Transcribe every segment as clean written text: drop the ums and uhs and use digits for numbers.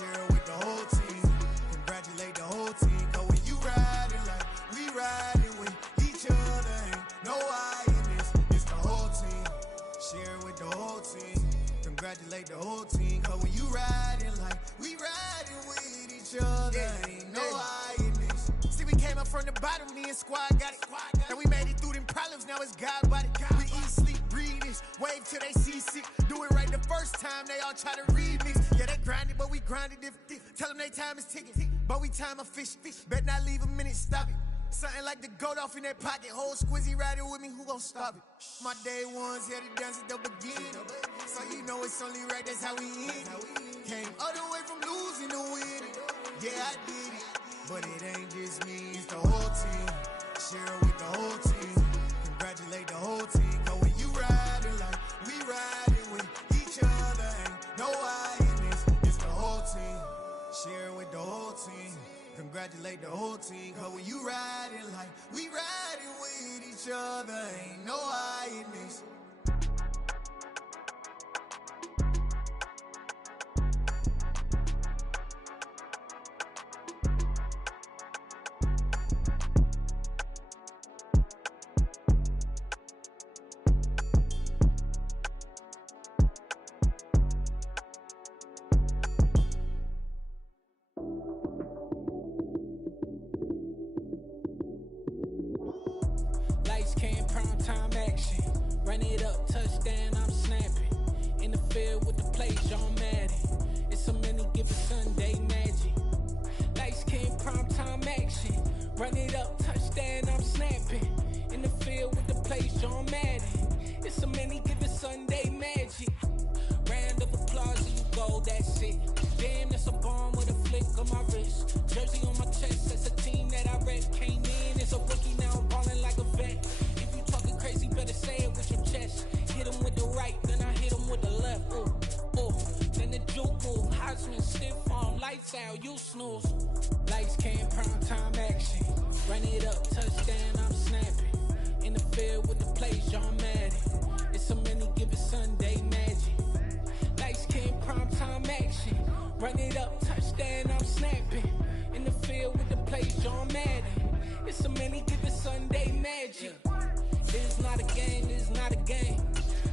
Share it with the whole team. Congratulate the whole team. Cause when you riding like we riding with each other, ain't no I in this. It's the whole team. Share it with the whole team. Congratulate the whole team. Cause when you riding like we riding with each other, ain't no I in this. See, we came up from the bottom, me and squad got it. Now we made it through them problems, now it's God body. We eat, sleep, breathe this, wave till they see sick. Do it right the first time, they all try to remix. Yeah, they grinded, but we grinded different. Tell them they time is ticking, but we time a fish. Bet not leave a minute, stop it. Something like the goat off in that pocket. Whole squizzy riding with me, who gon' stop it? My day ones here to dance at the beginning. So you know it's only right, that's how we end. Came all the way from losing to winning. Yeah, I did it, but it ain't just me, it's the whole team. Share it with the whole team. Congratulate the whole team. Cause when you riding like we riding with each other, ain't no I in this, it's the whole team. Share it with the whole team. Congratulate the whole team. Cause when you riding like we riding with each other, ain't no I in this. Time action, run it up, touchdown, I'm snapping. In the field with the play, John Madden. It's a many given Sunday magic. Lights came prime time action, run it up, touchdown, I'm snapping. In the field with the play, John Madden. It's a many given Sunday magic. Round of applause, and you go, that's it. Damn, that's a bomb with a flick on my wrist. Jersey on my chest, that's a team that I rep. Came in as a rookie, now I'm ballin' like a vet. Crazy, better say it with your chest. Hit him with the right, then I hit him with the left. Ooh, ooh. Then the juke move, Heisman, stiff arm, lights out, you snooze. Lights came, prime time action. Run it up, touchdown, I'm snapping. In the field with the plays, John Madden. It's a many given Sunday magic. Lights came, prime time action. Run it up, touchdown, I'm snapping. In the field with the plays, John Madden. It's a many given Sunday magic. It's not a game, it's not a game.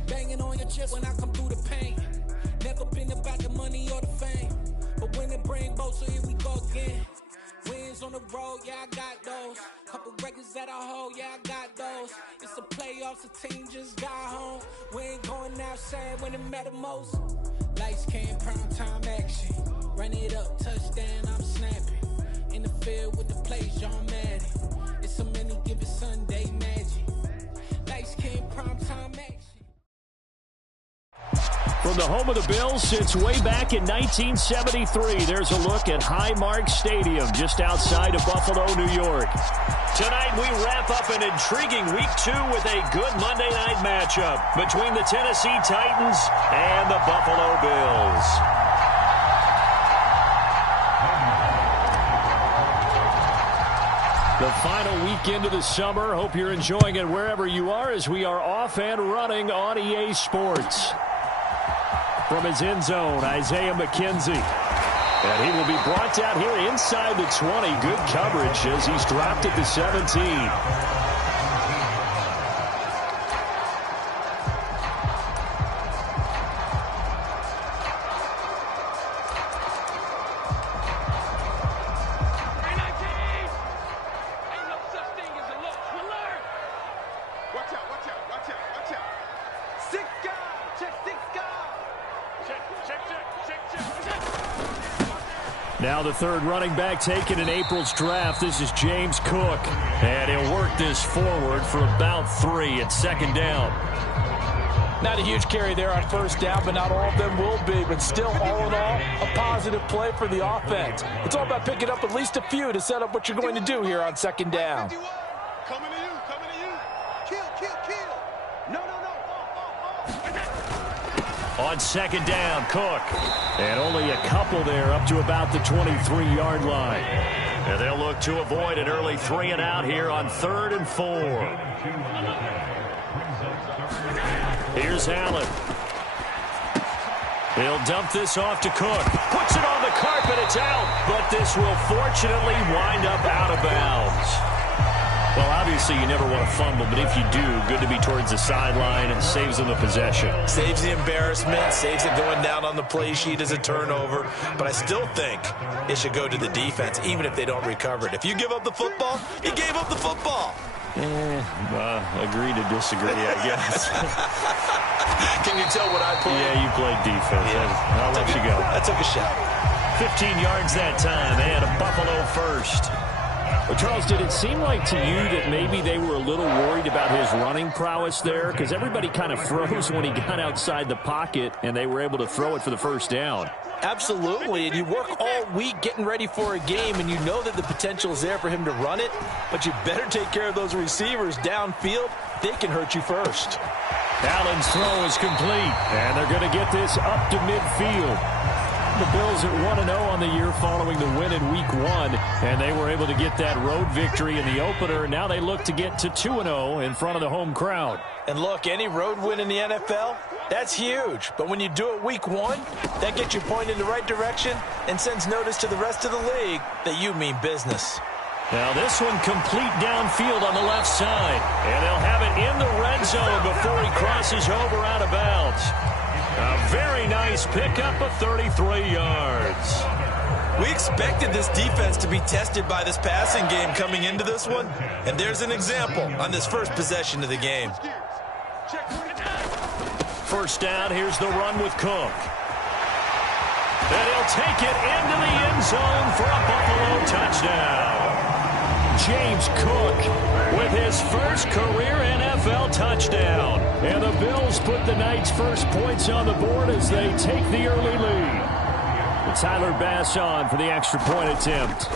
Banging on your chest when I come through the pain. Never been about the money or the fame. But when it bring both, so here we go again. Wins on the road, yeah, I got those. Couple records that I hold, yeah, I got those. It's the playoffs, the team just got home. We ain't going outside when it matter most. Lights came, prime time action. Run it up, touchdown, I'm snapping. In the field with the plays, John Madden. It's a many given Sunday magic. Lights came, prime time action. From the home of the Bills since way back in 1973, there's a look at Highmark Stadium just outside of Buffalo, New York. Tonight we wrap up an intriguing Week 2 with a good Monday night matchup between the Tennessee Titans and the Buffalo Bills. The final weekend of the summer. Hope you're enjoying it wherever you are as we are off and running on EA Sports. From his end zone, Isaiah McKenzie. And he will be brought down here inside the 20. Good coverage as he's dropped at the 17. Now the third running back taken in April's draft. This is James Cook. And he'll work this forward for about 3 at second down. Not a huge carry there on first down, but not all of them will be. But still, all in all, a positive play for the offense. It's all about picking up at least a few to set up what you're going to do here on second down. Coming to you, coming to you. Kill. No. On second down, Cook. And only a couple there up to about the 23-yard line. And they'll look to avoid an early 3 and out here on 3rd and 4. Here's Allen. He'll dump this off to Cook. Puts it on the carpet. this will fortunately wind up out of bounds. Well, obviously you never want to fumble, but if you do, good to be towards the sideline. It saves them the possession. Saves the embarrassment, saves it going down on the play sheet as a turnover. But I still think it should go to the defense, even if they don't recover it. If you give up the football, you gave up the football. Agree to disagree, I guess. Can you tell what I played? Yeah, you played defense. Yeah. I'll let you go. I took a shot. 15 yards that time, and a Buffalo first. Well, Charles, did it seem like to you that maybe they were a little worried about his running prowess there? Because everybody kind of froze when he got outside the pocket, and they were able to throw it for the first down. Absolutely, and you work all week getting ready for a game, and you know that the potential is there for him to run it, but you better take care of those receivers downfield. They can hurt you first. Allen's throw is complete, and they're going to get this up to midfield. The Bills at 1-0 on the year following the win in Week 1, and they were able to get that road victory in the opener, and now they look to get to 2-0 in front of the home crowd. And look, any road win in the NFL, that's huge. But when you do it Week 1, that gets you pointed in the right direction and sends notice to the rest of the league that you mean business. Now this one complete downfield on the left side, and they'll have it in the red zone before he crosses over out of bounds. A very nice pickup of 33 yards. We expected this defense to be tested by this passing game coming into this one, and there's an example on this first possession of the game. First down, here's the run with Cook. And he'll take it into the end zone for a Buffalo touchdown. James Cook with his first career NFL touchdown. And the Bills put the Knights' first points on the board as they take the early lead. And Tyler Bass on for the extra point attempt.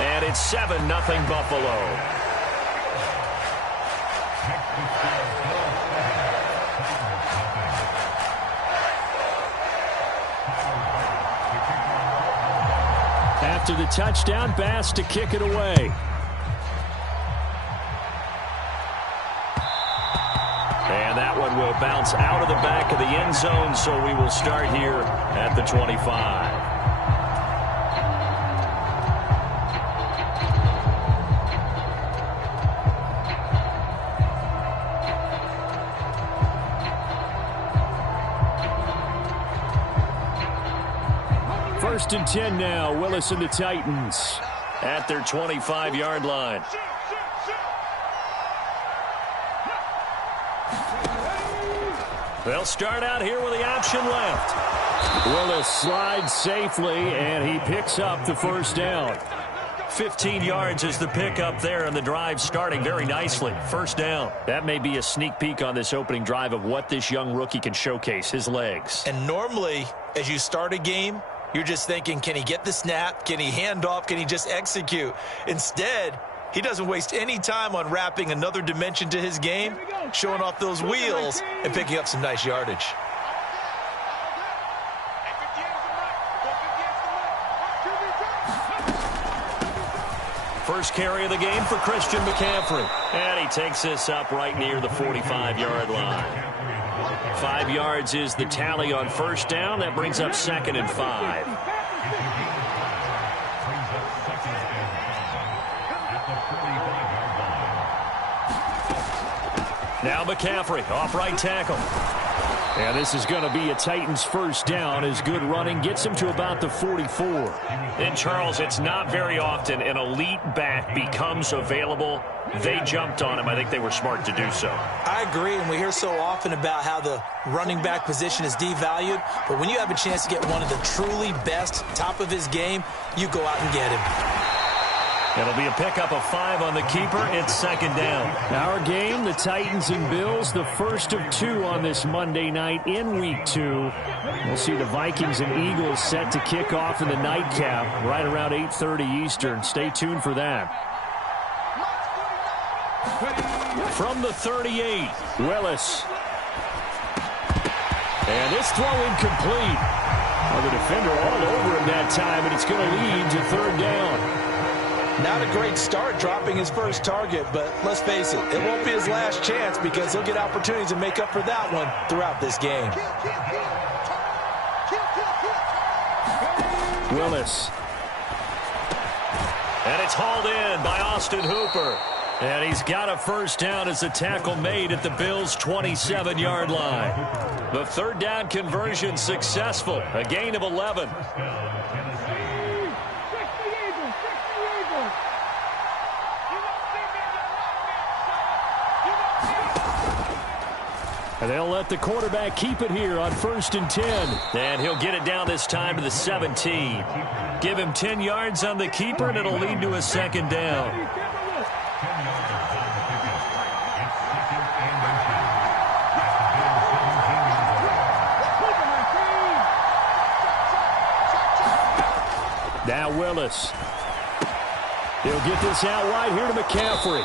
And it's 7-0 Buffalo. After the touchdown, Bass to kick it away. And that one will bounce out of the back of the end zone, so we will start here at the 25. First and 10 now, Willis and the Titans at their 25-yard line. They'll start out here with the option left. Willis slides safely, and he picks up the first down. 15 yards is the pickup there, and the drive starting very nicely. First down. That may be a sneak peek on this opening drive of what this young rookie can showcase, his legs. And normally, as you start a game, you're just thinking, can he get the snap? Can he hand off? Can he just execute? Instead, he doesn't waste any time on wrapping another dimension to his game, showing off those wheels and picking up some nice yardage. First carry of the game for Christian McCaffrey. And he takes this up right near the 45-yard line. 5 yards is the tally on first down. That brings up 2nd and 5. Now McCaffrey off right tackle. And this is going to be a Titans first down as good running gets him to about the 44. And Charles, it's not very often an elite back becomes available. They jumped on him. I think they were smart to do so. I agree, and we hear so often about how the running back position is devalued. But when you have a chance to get one of the truly best, top of his game, you go out and get him. It'll be a pickup of 5 on the keeper. It's 2nd down. Our game, the Titans and Bills, the first of 2 on this Monday night in Week 2. We'll see the Vikings and Eagles set to kick off in the nightcap right around 8:30 Eastern. Stay tuned for that. From the 38, Willis. And this throw incomplete. Well, the defender all over him that time, and it's going to lead to 3rd down. Not a great start dropping his first target, but let's face it, it won't be his last chance because he'll get opportunities to make up for that one throughout this game. Willis. And it's hauled in by Austin Hooper. And he's got a first down as the tackle made at the Bills' 27-yard line. The third down conversion successful. A gain of 11. And they'll let the quarterback keep it here on 1st and 10. And he'll get it down this time to the 17. Give him 10 yards on the keeper, and it'll lead to a second down. Now Willis. He'll get this out wide here to McCaffrey.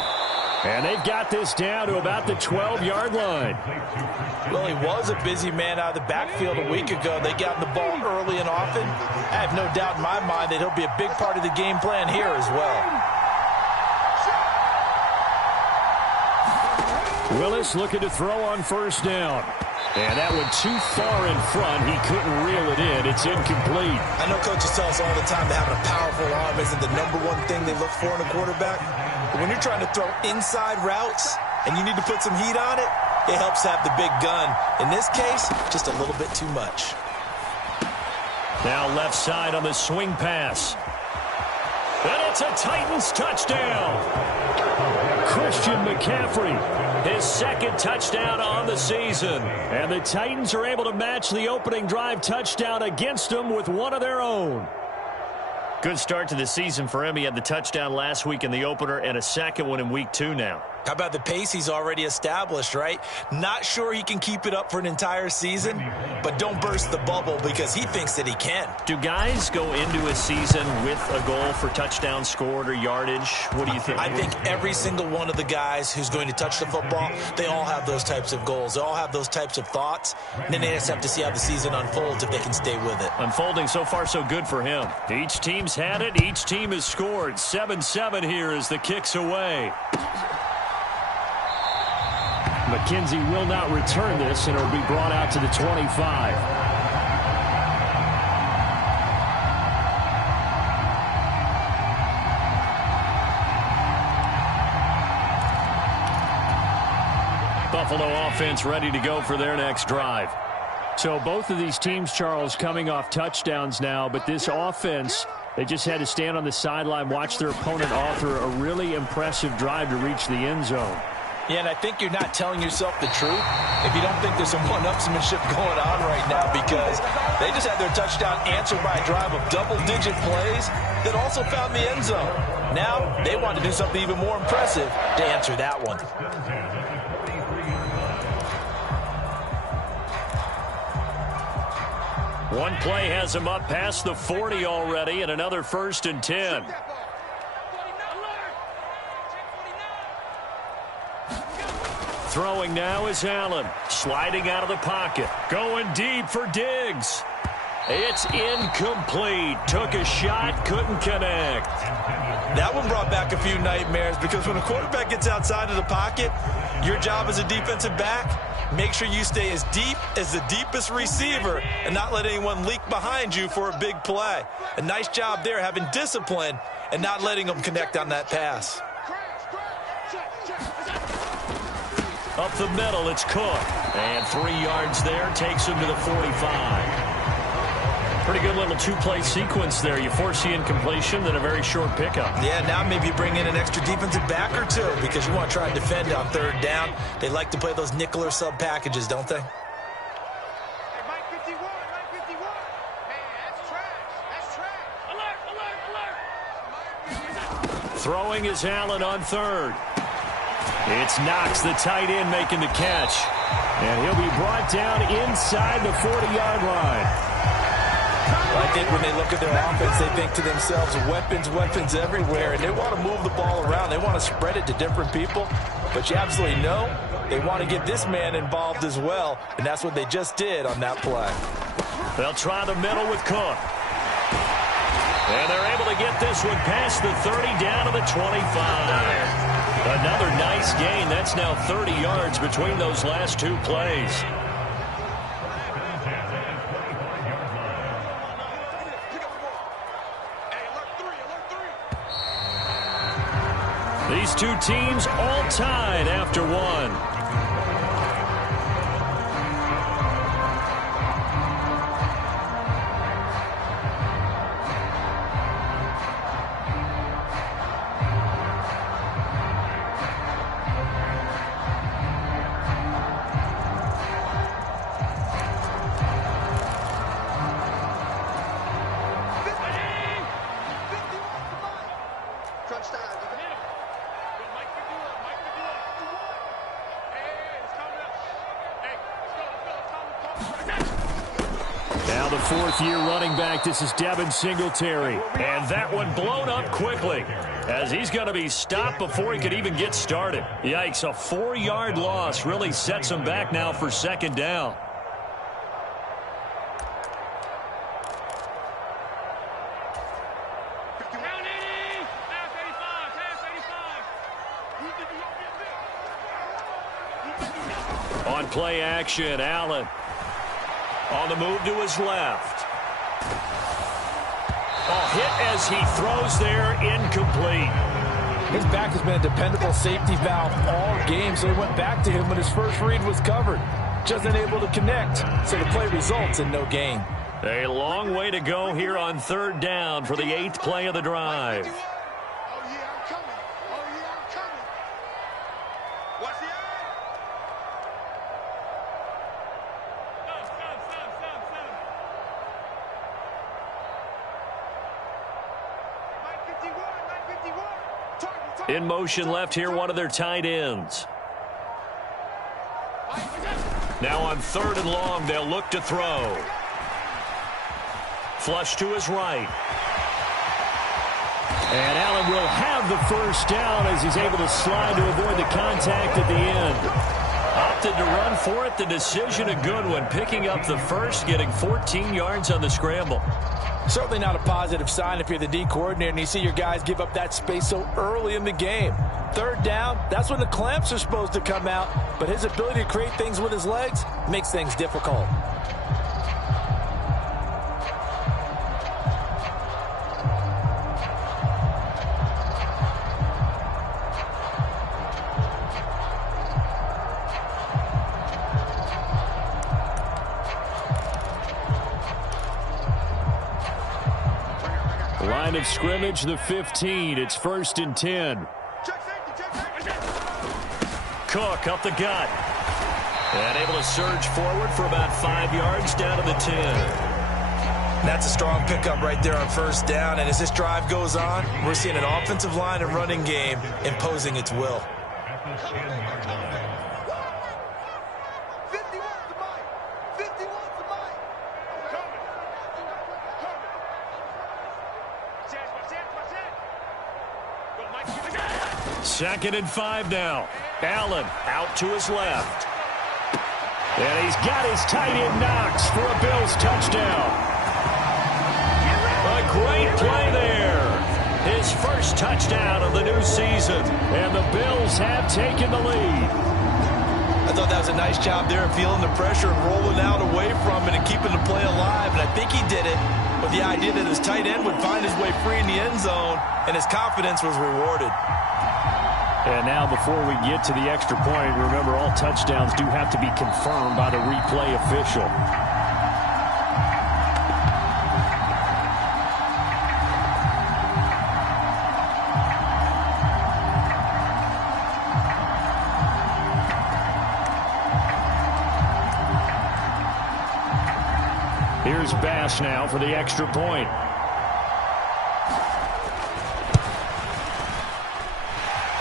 And they've got this down to about the 12-yard line. Well, he was a busy man out of the backfield a week ago. They got him the ball early and often. I have no doubt in my mind that he'll be a big part of the game plan here as well. Willis looking to throw on first down. And that one too far in front. He couldn't reel it in. It's incomplete. I know coaches tell us all the time that having a powerful arm isn't the #1 thing they look for in a quarterback. But when you're trying to throw inside routes and you need to put some heat on it, it helps have the big gun. In this case, just a little bit too much. Now left side on the swing pass. And it's a Titans touchdown. Christian McCaffrey, his second touchdown on the season. And the Titans are able to match the opening drive touchdown against them with one of their own. Good start to the season for him. He had the touchdown last week in the opener and a second one in week 2 now. How about the pace he's already established, right? Not sure he can keep it up for an entire season, but don't burst the bubble because he thinks that he can. Do guys go into a season with a goal for touchdown scored or yardage? What do you think? I think every single one of the guys who's going to touch the football, they all have those types of goals. They all have those types of thoughts. And then they just have to see how the season unfolds if they can stay with it. Unfolding so far so good for him. Each team's had it. Each team has scored. 7-7 here as the kick's away. McKenzie will not return this, and it'll be brought out to the 25. Buffalo offense ready to go for their next drive. So both of these teams, Charles, coming off touchdowns now, but this offense, they just had to stand on the sideline, watch their opponent author a really impressive drive to reach the end zone. Yeah, and I think you're not telling yourself the truth if you don't think there's some one-upsmanship going on right now, because they just had their touchdown answered by a drive of double-digit plays that also found the end zone. Now they want to do something even more impressive to answer that one. One play has him up past the 40 already, and another 1st and 10. Throwing now is Allen. Sliding out of the pocket. Going deep for Diggs. It's incomplete. Took a shot, couldn't connect. That one brought back a few nightmares, because when a quarterback gets outside of the pocket, your job as a defensive back, make sure you stay as deep as the deepest receiver and not let anyone leak behind you for a big play. A nice job there, having discipline and not letting them connect on that pass. Up the middle, it's Cook. And 3 yards there, takes him to the 45. Pretty good little two-play sequence there. You force the incompletion, then a very short pickup. Yeah, now maybe you bring in an extra defensive back or two, because you want to try and defend on 3rd down. They like to play those nickel or sub packages, don't they? Mike 51, Mike 51. Man, that's trash. That's trash. Alert, alert, alert. Throwing is Allen on 3rd. It's Knox, the tight end, making the catch. And he'll be brought down inside the 40-yard line. I think when they look at their offense, they think to themselves, weapons, weapons everywhere, and they want to move the ball around. They want to spread it to different people, but you absolutely know they want to get this man involved as well, and that's what they just did on that play. They'll try the middle with Cook. And they're able to get this one past the 30 down to the 25. Another nice gain. That's now 30 yards between those last 2 plays. These two teams all tied after one. Now the fourth-year running back, this is Devin Singletary. And that one blown up quickly as he's going to be stopped before he could even get started. Yikes, a 4-yard loss really sets him back now for second down. On play action, Allen. On the move to his left. Hit as he throws there, incomplete. His back has been a dependable safety valve all game, so he went back to him when his first read was covered. Just unable to connect, so the play results in no gain. A long way to go here on third down for the 8th play of the drive. In motion left here, one of their tight ends. Now on 3rd and long, they'll look to throw. Flush to his right. And Allen will have the first down as he's able to slide to avoid the contact at the end. Opted to run for it. The decision a good one. Picking up the first, getting 14 yards on the scramble. Certainly not a positive sign if you're the D coordinator and you see your guys give up that space so early in the game. 3rd down, that's when the clamps are supposed to come out, but his ability to create things with his legs makes things difficult. Line of scrimmage, the 15. It's 1st and 10. Cook up the gut. And able to surge forward for about 5 yards down to the 10. That's a strong pickup right there on 1st down. And as this drive goes on, we're seeing an offensive line and running game imposing its will. Second and 5 now. Allen out to his left. And he's got his tight end Knox for a Bills touchdown. A great play there. His first touchdown of the new season. And the Bills have taken the lead. I thought that was a nice job there of feeling the pressure and rolling out away from it and keeping the play alive. And I think he did it with the idea that his tight end would find his way free in the end zone, and his confidence was rewarded. And now before we get to the extra point, remember all touchdowns do have to be confirmed by the replay official. Here's Bass now for the extra point.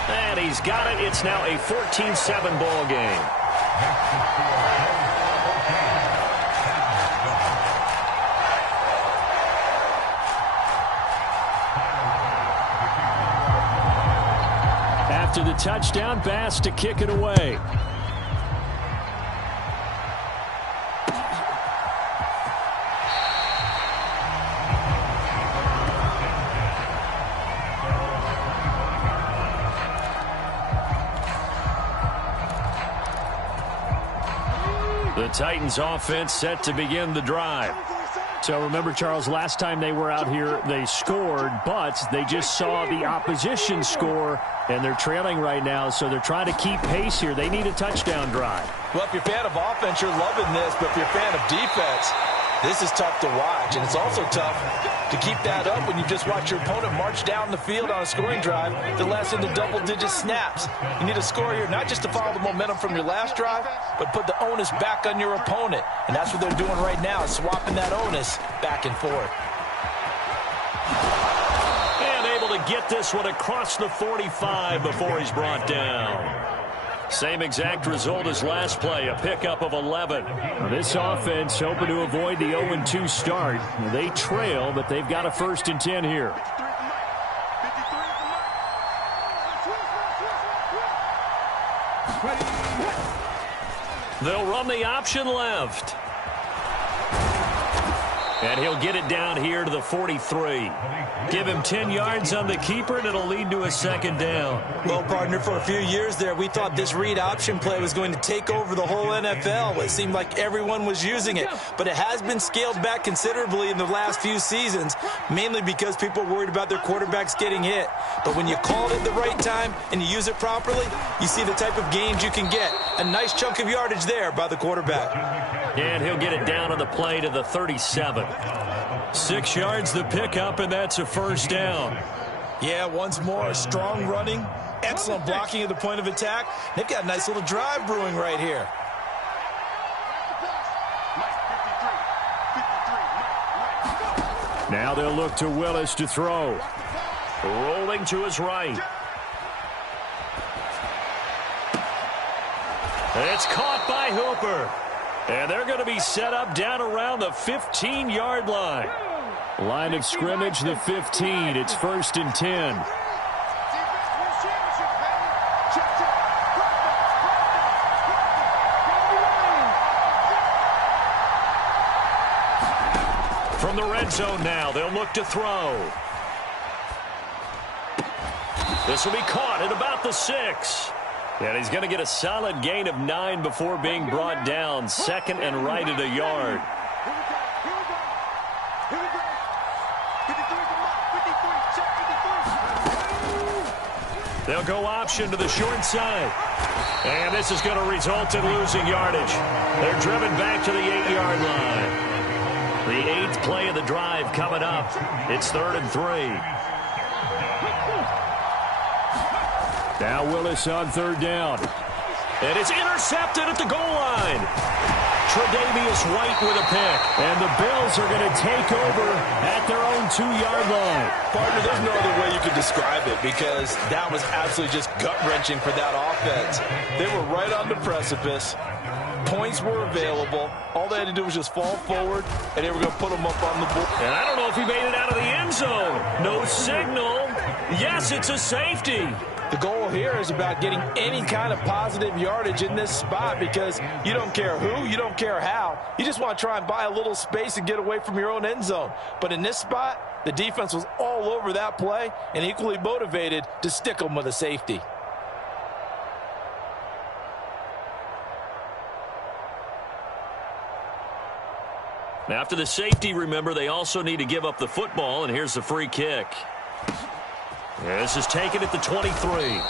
And he's got it. It's now a 14-7 ball game. After the touchdown, Bass to kick it away. The Titans offense set to begin the drive. So remember, Charles, last time they were out here, they scored, but they just saw the opposition score, and they're trailing right now, so they're trying to keep pace here. They need a touchdown drive. Well, if you're a fan of offense, you're loving this, but if you're a fan of defense, this is tough to watch, and it's also tough to keep that up when you just watch your opponent march down the field on a scoring drive that lasts into double-digit snaps. You need a score here, not just to follow the momentum from your last drive, but put the onus back on your opponent. And that's what they're doing right now, swapping that onus back and forth. And able to get this one across the 45 before he's brought down. Same exact result as last play, a pickup of 11. This offense hoping to avoid the 0-2 start. They trail, but they've got a 1st and 10 here. They'll run the option left. And he'll get it down here to the 43. Give him 10 yards on the keeper, and it'll lead to a 2nd down. Well, partner, for a few years there, we thought this read option play was going to take over the whole NFL. It seemed like everyone was using it. But it has been scaled back considerably in the last few seasons, mainly because people are worried about their quarterbacks getting hit. But when you call it at the right time and you use it properly, you see the type of gains you can get. A nice chunk of yardage there by the quarterback. And he'll get it down on the play to the 37. 6 yards the pickup, and that's a 1st down. Yeah, once more, strong running, excellent blocking at the point of attack. They've got a nice little drive brewing right here. Now they'll look to Willis to throw. Rolling to his right. It's caught by Hooper. And they're going to be set up down around the 15-yard line. Line of scrimmage, the 15. It's 1st and 10. From the red zone now, they'll look to throw. This will be caught at about the 6. And he's going to get a solid gain of 9 before being brought down. 2nd and right at a yard. They'll go option to the short side. And this is going to result in losing yardage. They're driven back to the 8-yard line. The 8th play of the drive coming up. It's 3rd and 3. Now Willis on 3rd down. And it's intercepted at the goal line. Tre'Davious White with a pick. And the Bills are going to take over at their own 2-yard line. Partner, there's no other way you could describe it because that was absolutely just gut-wrenching for that offense. They were right on the precipice. Points were available. All they had to do was just fall forward, and they were going to put them up on the board. And I don't know if he made it out of the end zone. No signal. Yes, it's a safety. The goal here is about getting any kind of positive yardage in this spot because you don't care who, you don't care how. You just want to try and buy a little space and get away from your own end zone. But in this spot, the defense was all over that play and equally motivated to stick them with a safety. After the safety, remember, they also need to give up the football, and here's the free kick. This is taken at the 23.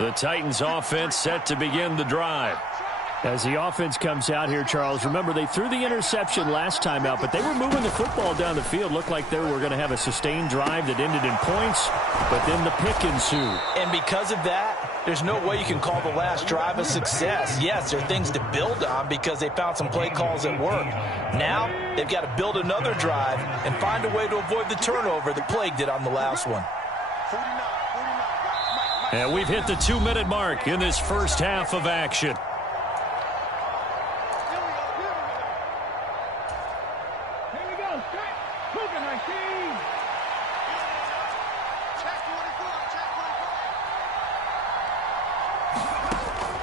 The Titans offense set to begin the drive. As the offense comes out here, Charles, remember they threw the interception last time out, but they were moving the football down the field. Looked like they were going to have a sustained drive that ended in points, but then the pick ensued. And because of that, there's no way you can call the last drive a success. Yes, there are things to build on because they found some play calls that work. Now they've got to build another drive and find a way to avoid the turnover that plagued it on the last one. And we've hit the 2-minute mark in this first half of action.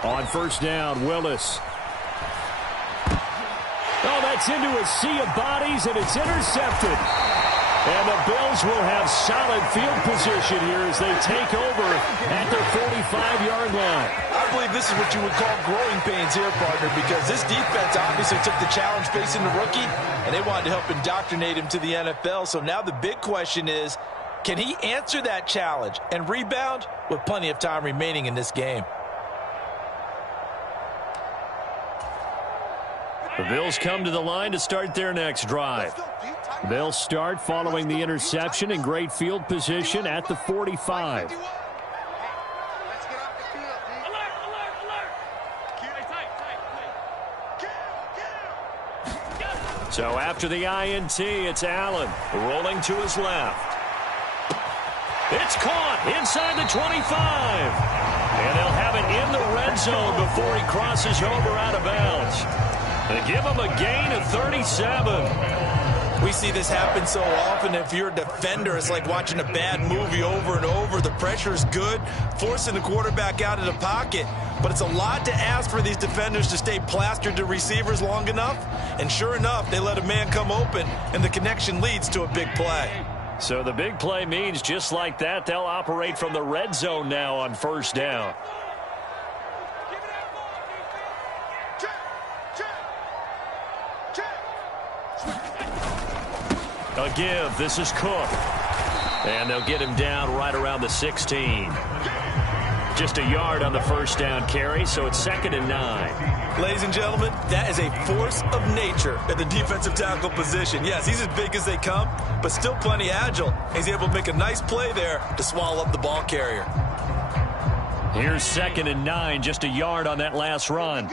On first down, Willis. Oh, that's into a sea of bodies, and it's intercepted. And the Bills will have solid field position here as they take over at their 45-yard line. I believe this is what you would call growing pains here, partner, because this defense obviously took the challenge facing the rookie, and they wanted to help indoctrinate him to the NFL. So now the big question is, can he answer that challenge and rebound with plenty of time remaining in this game? The Bills come to the line to start their next drive. They'll start following the interception in great field position at the 45. So after the INT, it's Allen rolling to his left. It's caught inside the 25. And they'll have it in the red zone before he crosses over out of bounds. They give him a gain of 37. We see this happen so often. If you're a defender, it's like watching a bad movie over and over. The pressure is good, forcing the quarterback out of the pocket. But it's a lot to ask for these defenders to stay plastered to receivers long enough. And sure enough, they let a man come open, and the connection leads to a big play. So the big play means just like that, they'll operate from the red zone now on first down. A give. This is Cook. And they'll get him down right around the 16. Just a yard on the first down carry, so it's 2nd and 9. Ladies and gentlemen, that is a force of nature at the defensive tackle position. Yes, he's as big as they come, but still plenty agile. He's able to make a nice play there to swallow up the ball carrier. Here's 2nd and 9, just a yard on that last run.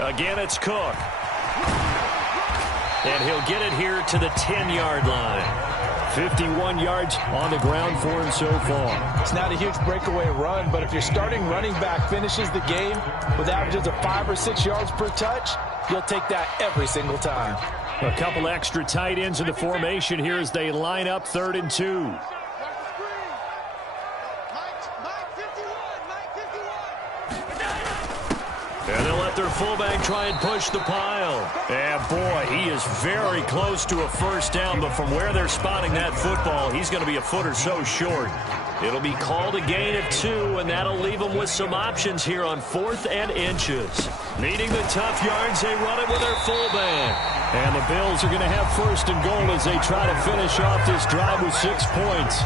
Again, it's Cook. And he'll get it here to the 10-yard line. 51 yards on the ground for him so far. It's not a huge breakaway run, but if your starting running back finishes the game with averages of 5 or 6 yards per touch, you'll take that every single time. A couple extra tight ends in the formation here as they line up 3rd and 2. And they'll let their fullback try and push the pile. And boy, he is very close to a first down, but from where they're spotting that football, he's going to be a foot or so short. It'll be called a gain of 2, and that'll leave them with some options here on 4th and inches. Needing the tough yards, they run it with their fullback. And the Bills are going to have 1st and goal as they try to finish off this drive with 6 points.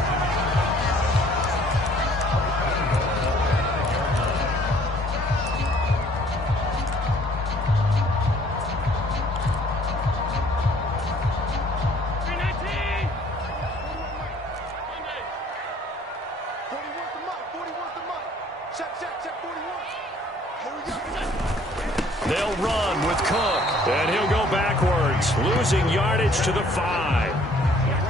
They'll run with Cook, and he'll go backwards, losing yardage to the 5.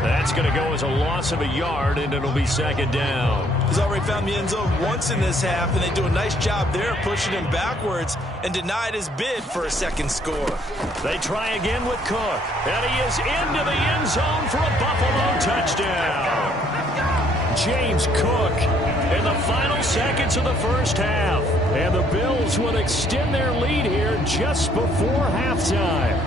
That's going to go as a loss of a yard, and it'll be 2nd down. He's already found the end zone once in this half, and they do a nice job there pushing him backwards and denied his bid for a 2nd score. They try again with Cook, and he is into the end zone for a Buffalo touchdown. James Cook in the final seconds of the first half. And the Bills will extend their lead here just before halftime.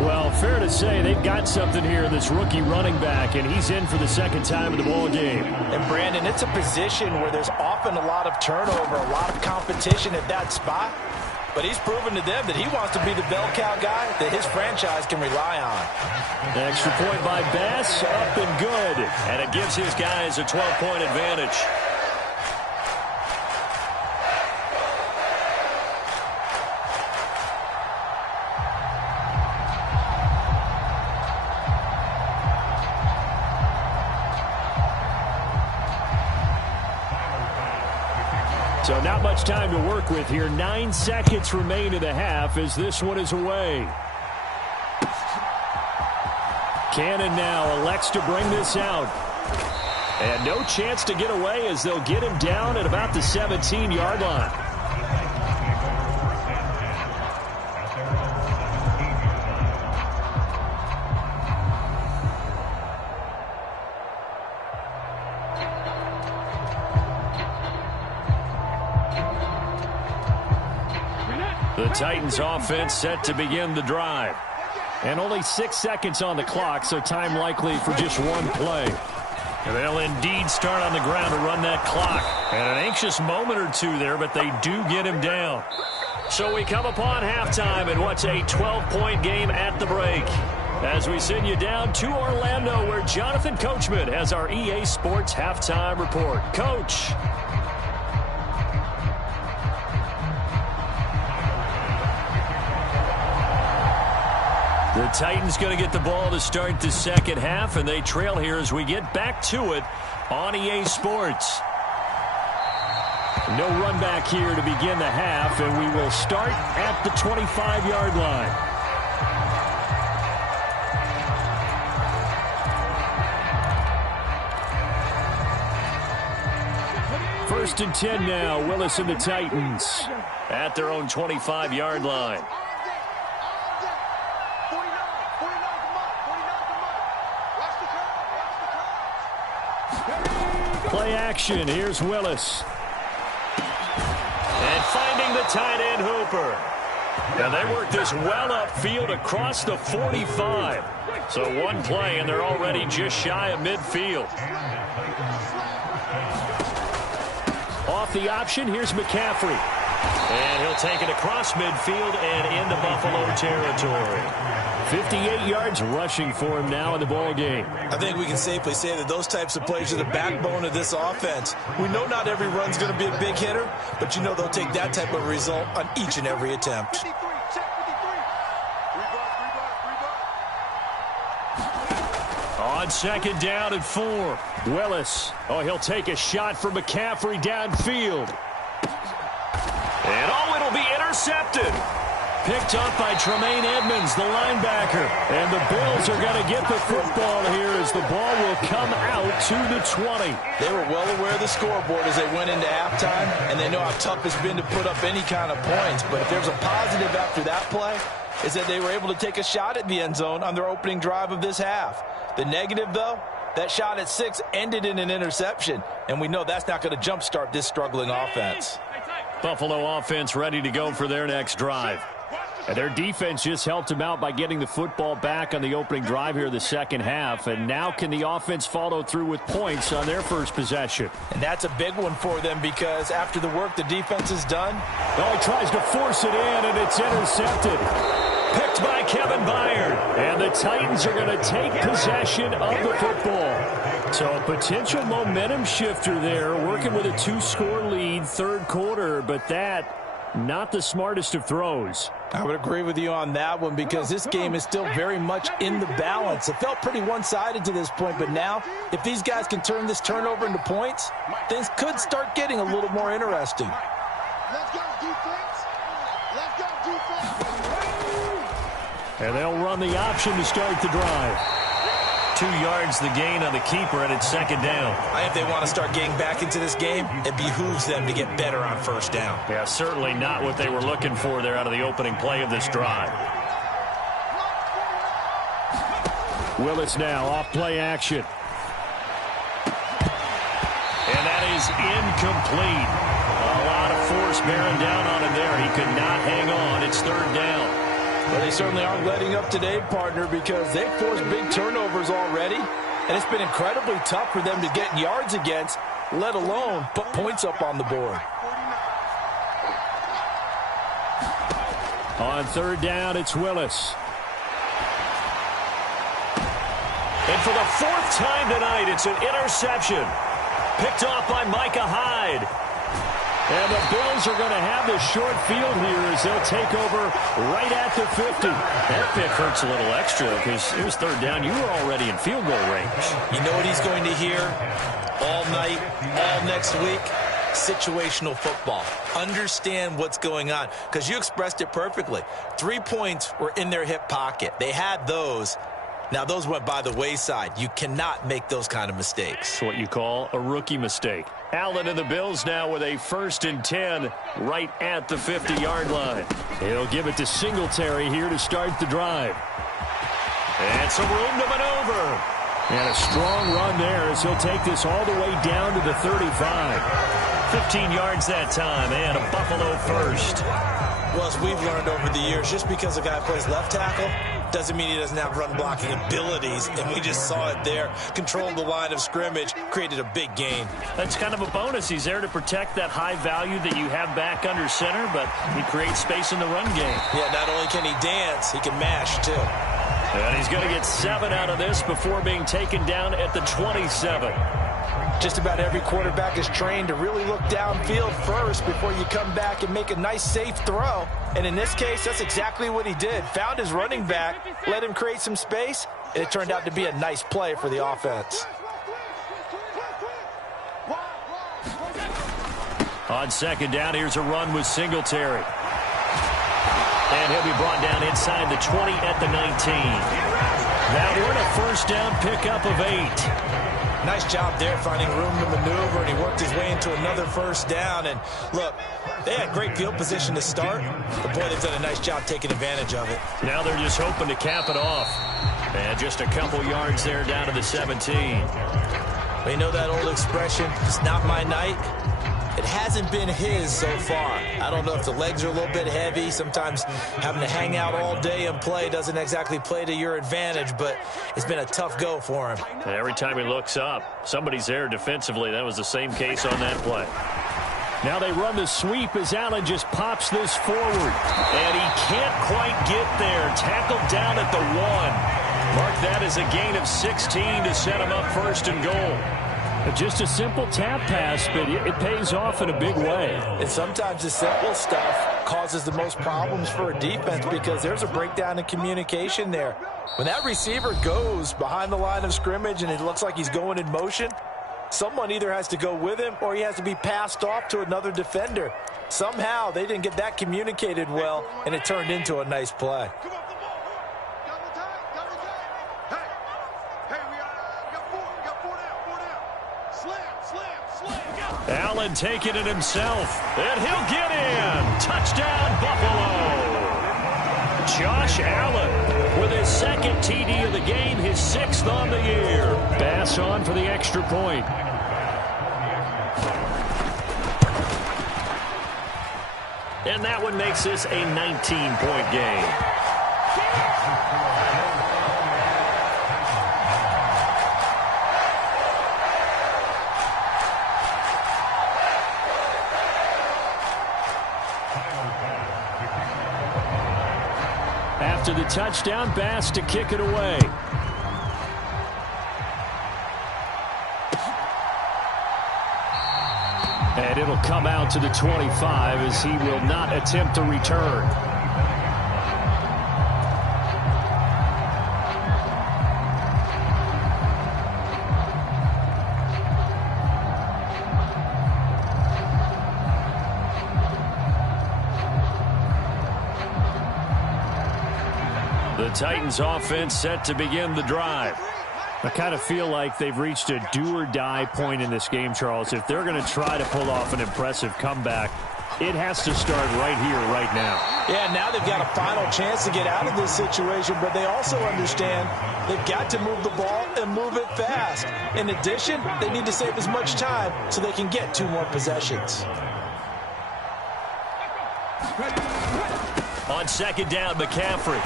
Well, fair to say they've got something here in this rookie running back, and he's in for the 2nd time in the ball game. And, Brandon, it's a position where there's often a lot of turnover, a lot of competition at that spot. but he's proven to them that he wants to be the bell cow guy that his franchise can rely on. Extra point by Bass, up and good. And it gives his guys a 12-point advantage. So not much time to work with here. 9 seconds remain in the half as this one is away. Cannon now elects to bring this out. And no chance to get away as they'll get him down at about the 17-yard line. The Titans offense set to begin the drive. And only 6 seconds on the clock, so time likely for just one play. And they'll indeed start on the ground to run that clock. And an anxious moment or two there, but they do get him down. So we come upon halftime in what's a 12-point game at the break. As we send you down to Orlando, where Jonathan Coachman has our EA Sports halftime report. Coach. The Titans going to get the ball to start the second half, and they trail here as we get back to it on EA Sports. No run back here to begin the half, and we will start at the 25-yard line. First and 10 now, Willis and the Titans at their own 25-yard line. Play action. Here's Willis. And finding the tight end Hooper. Now they work this well upfield across the 45. So one play and they're already just shy of midfield. Off the option, here's McCaffrey. And he'll take it across midfield and into Buffalo territory. 58 yards rushing for him now in the ball game. I think we can safely say that those types of plays are the backbone of this offense. We know not every run's going to be a big hitter, but you know they'll take that type of result on each and every attempt. On second down and 4, Willis. Oh, he'll take a shot for McCaffrey downfield. And it'll be intercepted. Picked up by Tremaine Edmonds, the linebacker. And the Bills are going to get the football here as the ball will come out to the 20. They were well aware of the scoreboard as they went into halftime, and they know how tough it's been to put up any kind of points. But if there's a positive after that play, is that they were able to take a shot at the end zone on their opening drive of this half. The negative, though, that shot at 6 ended in an interception, and we know that's not going to jumpstart this struggling offense. Buffalo offense ready to go for their next drive. And their defense just helped them out by getting the football back on the opening drive here in the second half. And now can the offense follow through with points on their first possession? And that's a big one for them because after the work the defense has done. Oh, he tries to force it in, and it's intercepted. Picked by Kevin Byard. And the Titans are going to take possession of the football. So a potential momentum shifter there, working with a 2-score lead, third quarter, but that not the smartest of throws. I would agree with you on that one because this game is still very much in the balance. It felt pretty one-sided to this point, but now if these guys can turn this turnover into points, things could start getting a little more interesting. Let's go, defense. Let's go, defense. And they'll run the option to start the drive. 2 yards the gain on the keeper, and it's second down. I think they want to start getting back into this game. It behooves them to get better on first down. Yeah, certainly not what they were looking for there out of the opening play of this drive. Willis now off play action. And that is incomplete. A lot of force bearing down on him there. He could not hang on. It's third down. Well, they certainly aren't letting up today, partner, because they've forced big turnovers already, and it's been incredibly tough for them to get yards against, let alone put points up on the board. On third down, it's Willis. And for the fourth time tonight, it's an interception. Picked off by Micah Hyde. And the Bills are going to have the short field here as they'll take over right at the 50. That pick hurts a little extra because it was third down. You were already in field goal range. You know what he's going to hear all night, all next week? Situational football. Understand what's going on because you expressed it perfectly. 3 points were in their hip pocket. They had those. Now, those went by the wayside. You cannot make those kind of mistakes. It's what you call a rookie mistake. Allen and the Bills now with a 1st and 10 right at the 50-yard line. He'll give it to Singletary here to start the drive. And some room to maneuver. And a strong run there as he'll take this all the way down to the 35. 15 yards that time and a Buffalo first. Well, as we've learned over the years, just because a guy plays left tackle doesn't mean he doesn't have run-blocking abilities, and we just saw it there. Controlled the line of scrimmage, created a big gain. That's kind of a bonus. He's there to protect that high value that you have back under center, but he creates space in the run game. Yeah, not only can he dance, he can mash, too. And he's going to get 7 out of this before being taken down at the 27. Just about every quarterback is trained to really look downfield first before you come back and make a nice, safe throw. And in this case, that's exactly what he did. Found his running back, let him create some space, and it turned out to be a nice play for the offense. On second down, here's a run with Singletary. And he'll be brought down inside the 20 at the 19. That one a first down pickup of 8. Nice job there finding room to maneuver, and he worked his way into another first down. And look, they had great field position to start, but boy, they've done a nice job taking advantage of it. Now they're just hoping to cap it off. And just a couple yards there down to the 17. We know that old expression, it's not my night. It hasn't been his so far. I don't know if the legs are a little bit heavy. Sometimes having to hang out all day and play doesn't exactly play to your advantage, but it's been a tough go for him. And every time he looks up, somebody's there defensively. That was the same case on that play. Now they run the sweep as Allen just pops this forward. And he can't quite get there. Tackled down at the 1. Mark that as a gain of 16 to set him up first and goal. Just a simple tap pass, but it pays off in a big way. And sometimes the simple stuff causes the most problems for a defense because there's a breakdown in communication there. When that receiver goes behind the line of scrimmage and it looks like he's going in motion, someone either has to go with him or he has to be passed off to another defender. Somehow they didn't get that communicated well, and it turned into a nice play. Allen taking it himself, and he'll get in. Touchdown, Buffalo. Josh Allen with his 2nd TD of the game, his 6th on the year. Bass on for the extra point. And that one makes this a 19-point game. After the touchdown, Bass to kick it away. And it'll come out to the 25 as he will not attempt to return. The Titans offense set to begin the drive. I kind of feel like they've reached a do-or-die point in this game, Charles. If they're going to try to pull off an impressive comeback, it has to start right here, right now. Yeah, now they've got a final chance to get out of this situation, but they also understand they've got to move the ball and move it fast. In addition, they need to save as much time so they can get 2 more possessions. On second down, McCaffrey.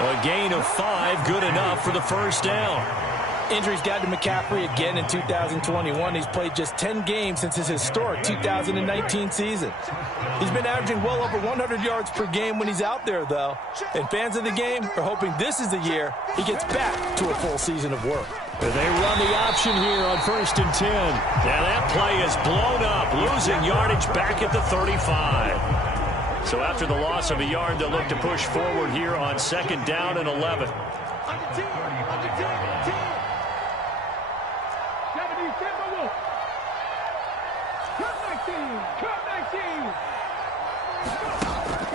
A gain of 5, good enough for the first down. Injuries got to McCaffrey again in 2021. He's played just 10 games since his historic 2019 season. He's been averaging well over 100 yards per game when he's out there, though. And fans of the game are hoping this is the year he gets back to a full season of work. They run the option here on 1st and 10. Now that play is blown up, losing yardage back at the 35. So after the loss of a yard, they'll look to push forward here on 2nd down and 11.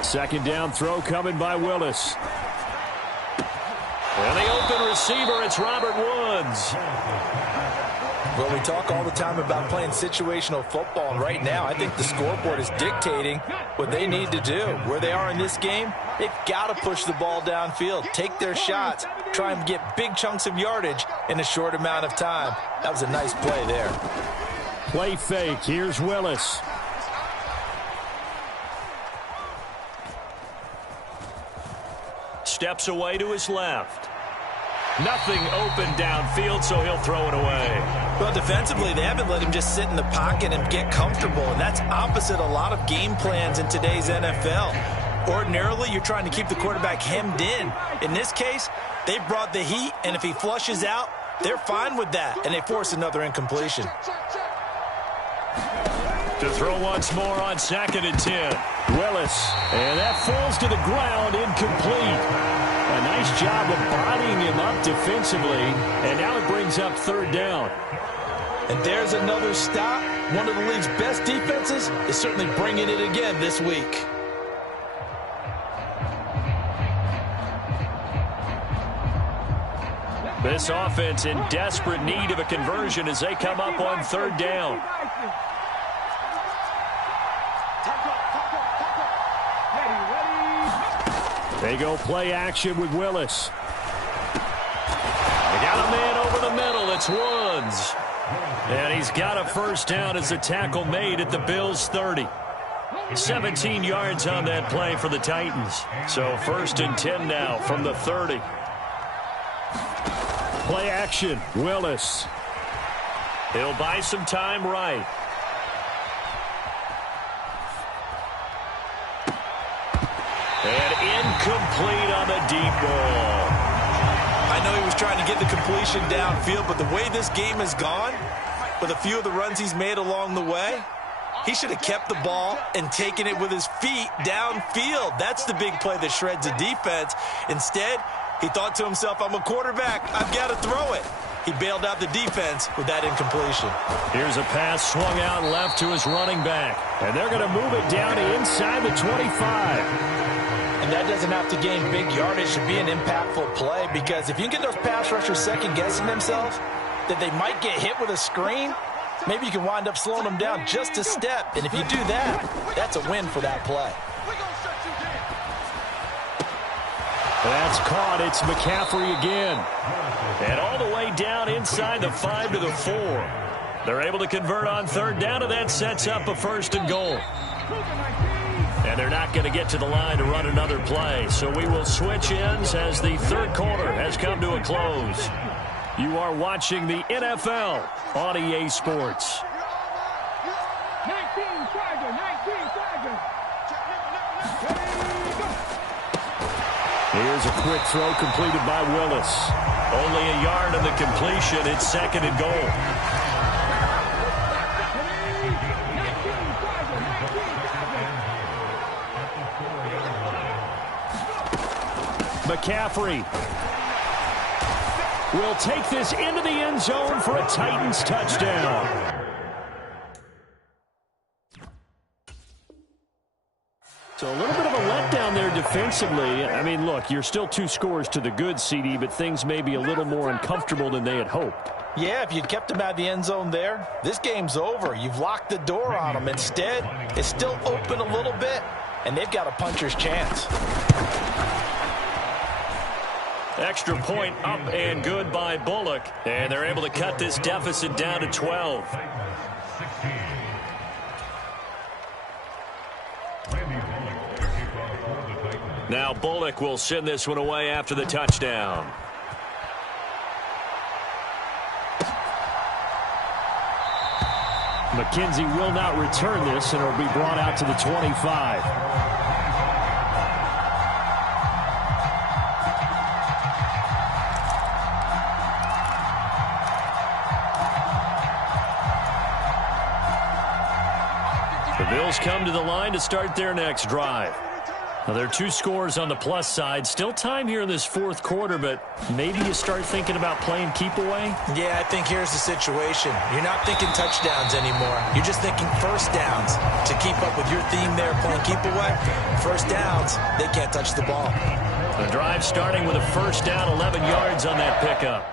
Second down throw coming by Willis. And the open receiver, it's Robert Woods. Well, we talk all the time about playing situational football, and right now I think the scoreboard is dictating what they need to do. Where they are in this game, they've got to push the ball downfield, take their shots, try and get big chunks of yardage in a short amount of time. That was a nice play there. Play fake. Here's Willis. Steps away to his left. Nothing open downfield, so he'll throw it away. Well, defensively, they haven't let him just sit in the pocket and get comfortable, and that's opposite a lot of game plans in today's NFL. Ordinarily, you're trying to keep the quarterback hemmed in. In this case, they brought the heat, and if he flushes out, they're fine with that, and they force another incompletion. To throw once more on 2nd and 10. Willis, and that falls to the ground, incomplete. A nice job of bodying him up defensively, and now it brings up 3rd down. And there's another stop. One of the league's best defenses is certainly bringing it again this week. This offense in desperate need of a conversion as they come up on 3rd down. They go play action with Willis. They got a man over the middle. It's Woods. And he's got a 1st down as the tackle made at the Bills' 30. 17 yards on that play for the Titans. So 1st and 10 now from the 30. Play action, Willis. He'll buy some time right. And incomplete on the deep ball. I know he was trying to get the completion downfield, but the way this game has gone, with a few of the runs he's made along the way, he should have kept the ball and taken it with his feet downfield. That's the big play that shreds a defense. Instead, he thought to himself, I'm a quarterback, I've got to throw it. He bailed out the defense with that incompletion. Here's a pass swung out left to his running back. And they're going to move it down to inside the 25. And that doesn't have to gain big yardage to be an impactful play, because if you can get those pass rushers second-guessing themselves that they might get hit with a screen, maybe you can wind up slowing them down just a step. And if you do that, that's a win for that play. That's caught. It's McCaffrey again. And all the way down inside the 5 to the 4. They're able to convert on 3rd down, and that sets up a 1st and goal. And they're not going to get to the line to run another play. So we will switch ends as the 3rd quarter has come to a close. You are watching the NFL on EA Sports. 19 Tiger. Here's a quick throw completed by Willis. Only a yard on the completion. It's 2nd and goal. McCaffrey will take this into the end zone for a Titans touchdown. So a little bit of a letdown there defensively. I mean, look, you're still 2 scores to the good, CD, but things may be a little more uncomfortable than they had hoped. Yeah, if you'd kept them out of the end zone there, this game's over. You've locked the door on them. Instead, it's still open a little bit, and they've got a puncher's chance. Extra point up and good by Bullock. And they're able to cut this deficit down to 12. Now Bullock will send this one away after the touchdown. McKenzie will not return this, and it'll be brought out to the 25. The Bills come to the line to start their next drive. Now, there are 2 scores on the plus side. Still time here in this fourth quarter, but maybe you start thinking about playing keep away? Yeah, I think here's the situation. You're not thinking touchdowns anymore. You're just thinking first downs. To keep up with your theme there, playing keep away, first downs, they can't touch the ball. The drive starting with a first down, 11 yards on that pickup.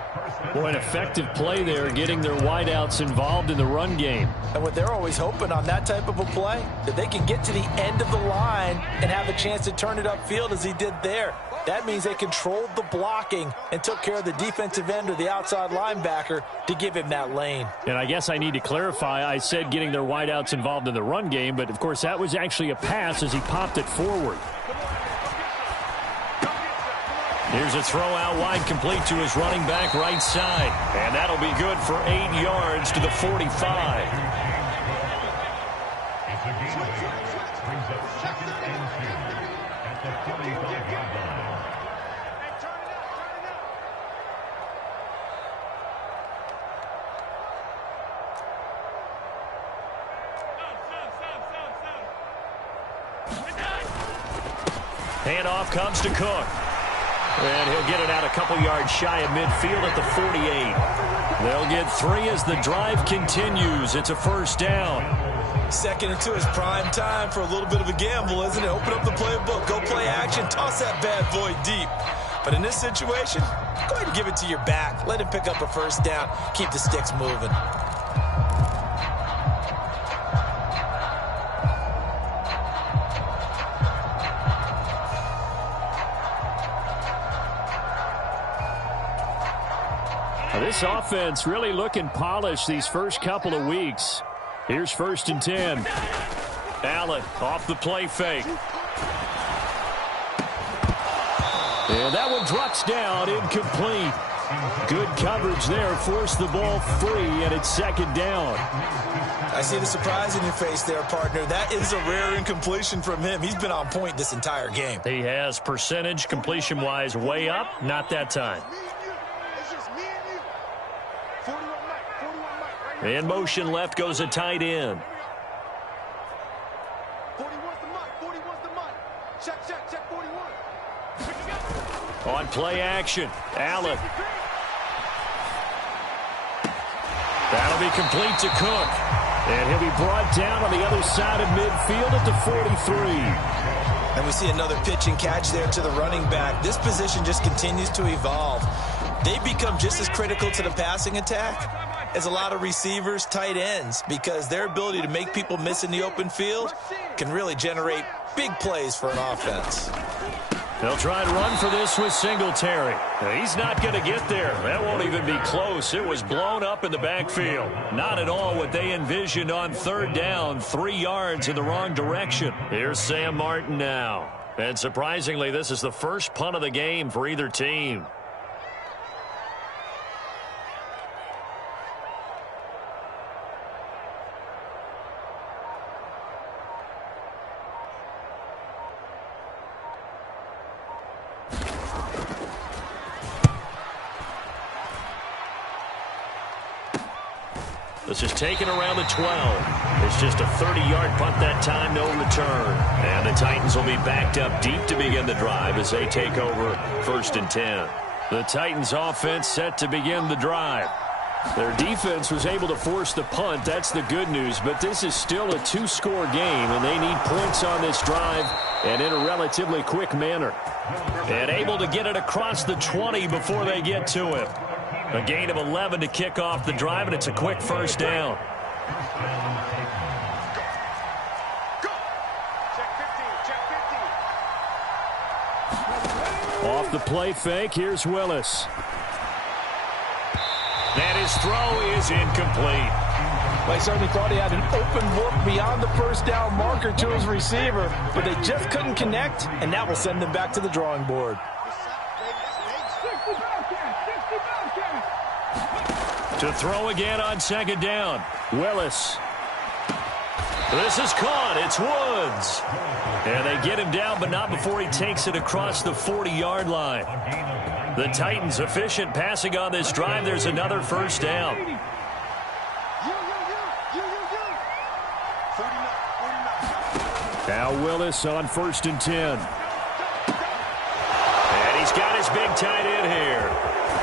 Boy, an effective play there, getting their wideouts involved in the run game. And what they're always hoping on that type of a play, that they can get to the end of the line and have a chance to turn it upfield as he did there. That means they controlled the blocking and took care of the defensive end or the outside linebacker to give him that lane. And I guess I need to clarify, I said getting their wideouts involved in the run game, but of course that was actually a pass as he popped it forward. Here's a throw out wide, complete to his running back right side. And that'll be good for 8 yards to the 45. Handoff comes to Cook. And he'll get it out a couple yards shy of midfield at the 48. They'll get 3 as the drive continues. It's a first down. 2nd and 2 is prime time for a little bit of a gamble, isn't it? Open up the playbook, go play action, toss that bad boy deep. But in this situation, go ahead and give it to your back. Let him pick up a first down. Keep the sticks moving. This offense really looking polished these first couple of weeks. Here's 1st and 10. Allen off the play fake. And that one drops down, incomplete. Good coverage there, forced the ball free, and it's 2nd down. I see the surprise in your face there, partner. That is a rare incompletion from him. He's been on point this entire game. He has percentage completion-wise way up, not that time. In motion left goes a tight end. 41's the mark. 41's the mark. Check, 41. On play action, Allen. That'll be complete to Cook. And he'll be brought down on the other side of midfield at the 43. And we see another pitch and catch there to the running back. This position just continues to evolve. They become just as critical to the passing attack as a lot of receivers, tight ends, because their ability to make people miss in the open field can really generate big plays for an offense. They'll try and run for this with Singletary. He's not going to get there. That won't even be close. It was blown up in the backfield. Not at all what they envisioned on 3rd down. 3 yards in the wrong direction. Here's Sam Martin now. And surprisingly, this is the first punt of the game for either team. This is taken around the 12. It's just a 30-yard punt that time, no return. And the Titans will be backed up deep to begin the drive as they take over 1st and 10. The Titans offense set to begin the drive. Their defense was able to force the punt. That's the good news. But this is still a 2-score game, and they need points on this drive and in a relatively quick manner. And able to get it across the 20 before they get to him. A gain of 11 to kick off the drive, and it's a quick first down. Off the play fake, here's Willis. And his throw is incomplete. They certainly thought he had an open look beyond the first down marker to his receiver, but they just couldn't connect, and that will send them back to the drawing board. To throw again on 2nd down. Willis. This is caught. It's Woods. And they get him down, but not before he takes it across the 40-yard line. The Titans efficient passing on this drive. There's another first down. Now Willis on 1st and 10. And he's got his big tight end here.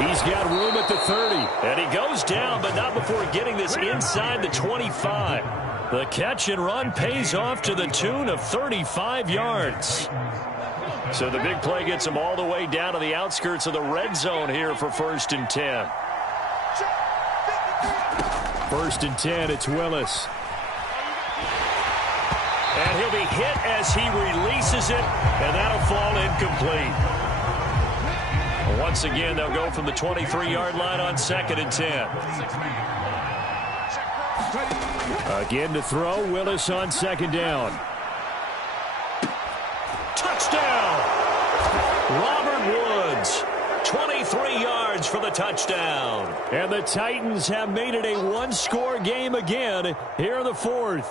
He's got room at the 30. And he goes down, but not before getting this inside the 25. The catch and run pays off to the tune of 35 yards. So the big play gets him all the way down to the outskirts of the red zone here for 1st and 10. 1st and 10, it's Willis. And he'll be hit as he releases it, and that'll fall incomplete. Once again, they'll go from the 23-yard line on 2nd and 10. Again to throw, Willis on 2nd down. Touchdown! Robert Woods, 23 yards for the touchdown. And the Titans have made it a one-score game again here in the 4th.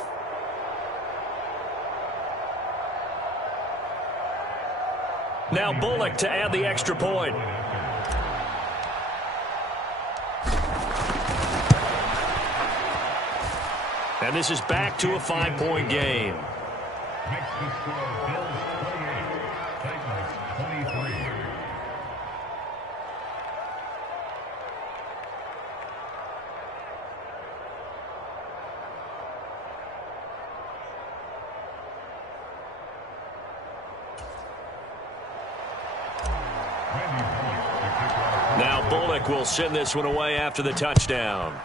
Now Bullock to add the extra point. And this is back to a 5-point game. Now Bullock will send this one away after the touchdown.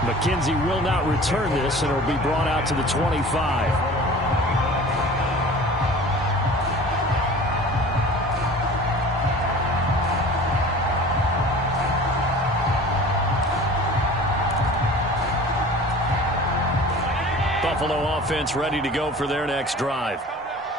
McKenzie will not return this, and it'll be brought out to the 25. Buffalo offense ready to go for their next drive.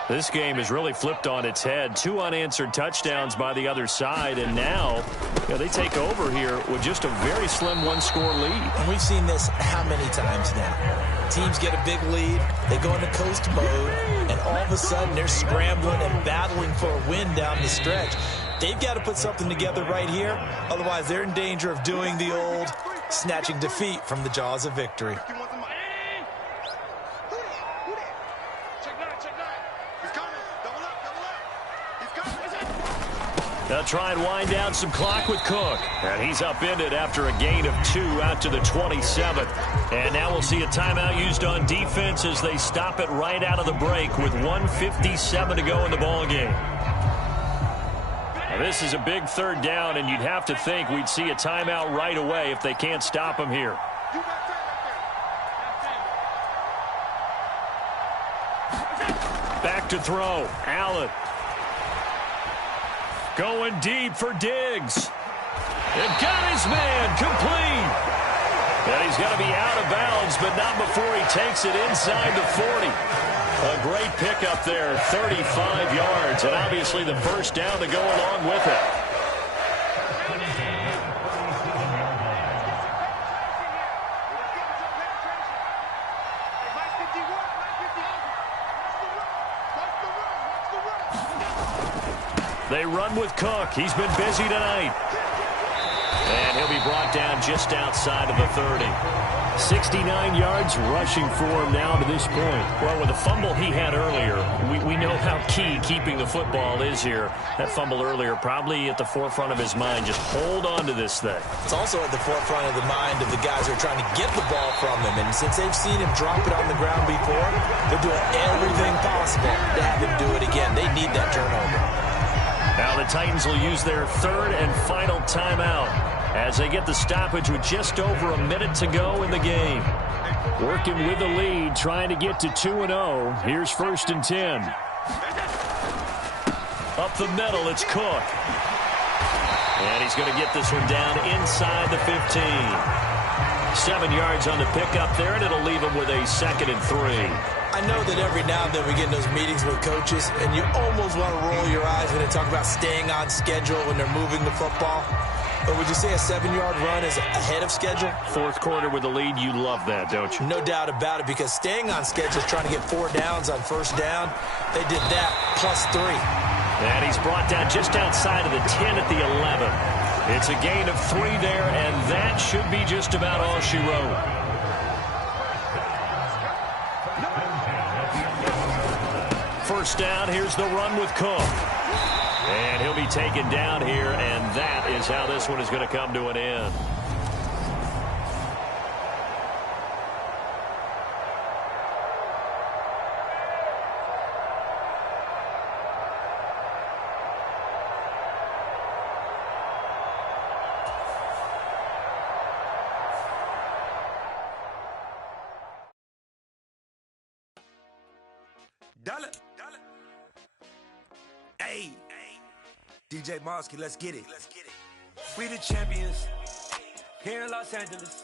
This game has really flipped on its head. 2 unanswered touchdowns by the other side, and now they take over here with just a very slim one-score lead. And we've seen this how many times now? Teams get a big lead, they go into coast mode, and all of a sudden they're scrambling and battling for a win down the stretch. They've got to put something together right here, otherwise they're in danger of doing the old snatching defeat from the jaws of victory. They'll try and wind down some clock with Cook. And he's upended after a gain of 2 out to the 27th. And now we'll see a timeout used on defense as they stop it right out of the break with 1:57 to go in the ballgame. Now this is a big 3rd down, and you'd have to think we'd see a timeout right away if they can't stop him here. Back to throw. Allen. Going deep for Diggs. And got his man complete. And he's going to be out of bounds, but not before he takes it inside the 40. A great pickup there, 35 yards, and obviously the first down to go along with it. They run with Cook. He's been busy tonight. And he'll be brought down just outside of the 30. 69 yards rushing for him now to this point. Well, with the fumble he had earlier, we know how key keeping the football is here. That fumble earlier probably at the forefront of his mind. Just hold on to this thing. It's also at the forefront of the mind of the guys who are trying to get the ball from him. And since they've seen him drop it on the ground before, they're doing everything possible to have him do it again. They need that turnover. Now the Titans will use their 3rd and final timeout as they get the stoppage with just over a minute to go in the game. Working with the lead, trying to get to 2-0. Here's 1st and 10. Up the middle, it's Cook. And he's going to get this one down inside the 15. 7 yards on the pickup there, and it'll leave him with a 2nd and 3. I know that every now and then we get in those meetings with coaches, and you almost want to roll your eyes when they talk about staying on schedule when they're moving the football. Or would you say a 7-yard run is ahead of schedule? Fourth quarter with the lead, you love that, don't you? No doubt about it, because staying on schedule is trying to get 4 downs on first down. They did that plus 3. And he's brought down just outside of the 10 at the 11. It's a gain of 3 there, and that should be just about all she wrote. First down, here's the run with Cook. And he'll be taken down here, and that is how this one is going to come to an end. Dollar. Hey. DJ Mosky, let's get it. We the champions here in Los Angeles.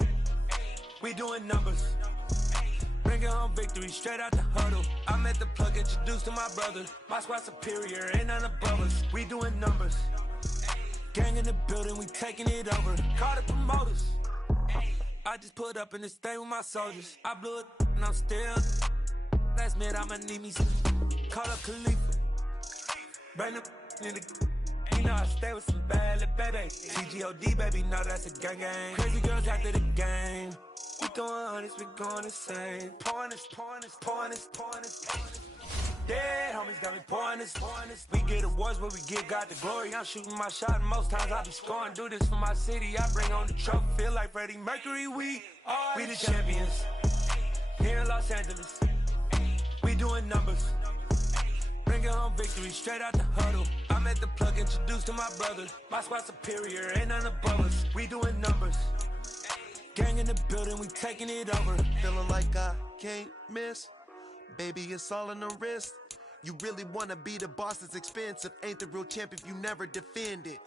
We doing numbers. Bringing home victory straight out the huddle. I'm at the plug, introduced to my brother. My squad superior, ain't none above us. We doing numbers. Gang in the building, we taking it over. Call the promoters. I just put up in this thing with my soldiers. I blew it and I'm still. Last minute, I'ma need me some. Call up Khalifa. Bring them in the. You know I stay with some bad little baby. TGOD, baby, no, that's a gang gang. Crazy girls after the game. We throwing hundreds, we going insane. Pouring this. Dead homies got me pouring this. We get awards, but we give God the glory. I'm shooting my shot, and most times I be scoring. Do this for my city, I bring on the trophy. Feel like Freddie Mercury, we the champions here in Los Angeles. We doing numbers. Bringing home victory straight out the huddle. I'm at the plug, introduced to my brother. My squad superior, ain't none above us. We doing numbers. Gang in the building, we taking it over. Feeling like I can't miss. Baby, it's all in the wrist. You really wanna be the boss, it's expensive. Ain't the real champ if you never defend it.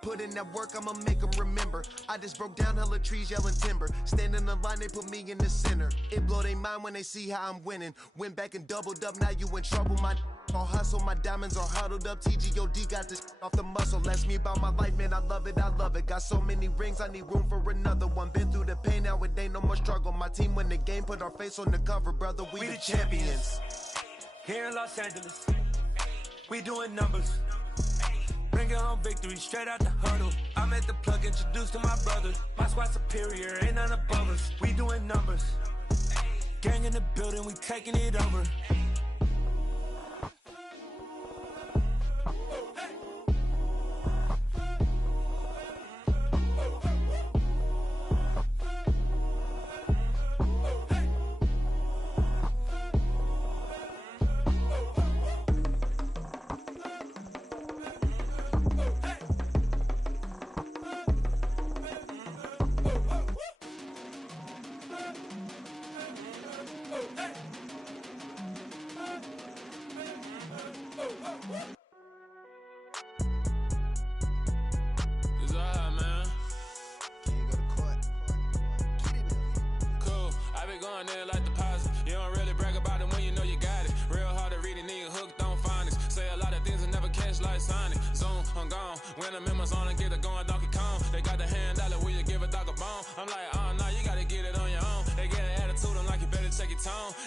Put in that work, I'ma make them remember. I just broke down hella trees, yelling timber. Stand in the line, they put me in the center. It blow their mind when they see how I'm winning. Went back and doubled up, now you in trouble. My all hustle, my diamonds are huddled up. TGOD got this off the muscle. Ask me about my life, man, I love it. Got so many rings, I need room for another one. Been through the pain, now it ain't no more struggle. My team win the game, put our face on the cover, brother. We the champions. Here in Los Angeles, we doing numbers. Bringing home victory straight out the huddle. I'm at the plug, introduced to my brother. My squad superior, ain't none above us. We doing numbers. Gang in the building, we taking it over.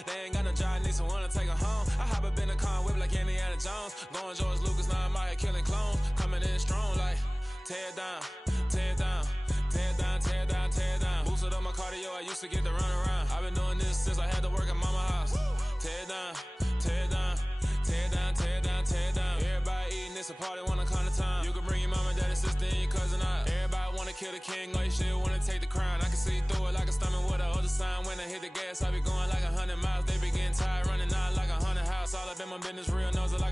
They ain't got no job, need someone to take her home. I hop up in the car, whip like Indiana Jones. Going George Lucas, now I'm out here killing clones. Coming in strong like, tear down, tear down, tear down, tear down, tear down. Boosted up my cardio, I used to get to run around. I've been doing this since I had to work at mama house. Tear down, tear down, tear down, tear down, tear down. Everybody eating, it's a party, one kind of time. You can bring your mama, daddy, sister, and your cousin out. Everybody wanna kill the king, or you still wanna take the crown. I can see through it like a stomach with a other sign. When I hit the gas, I be going like 100 miles. They be getting tired, running out like 100 house. All up in my business, real nose like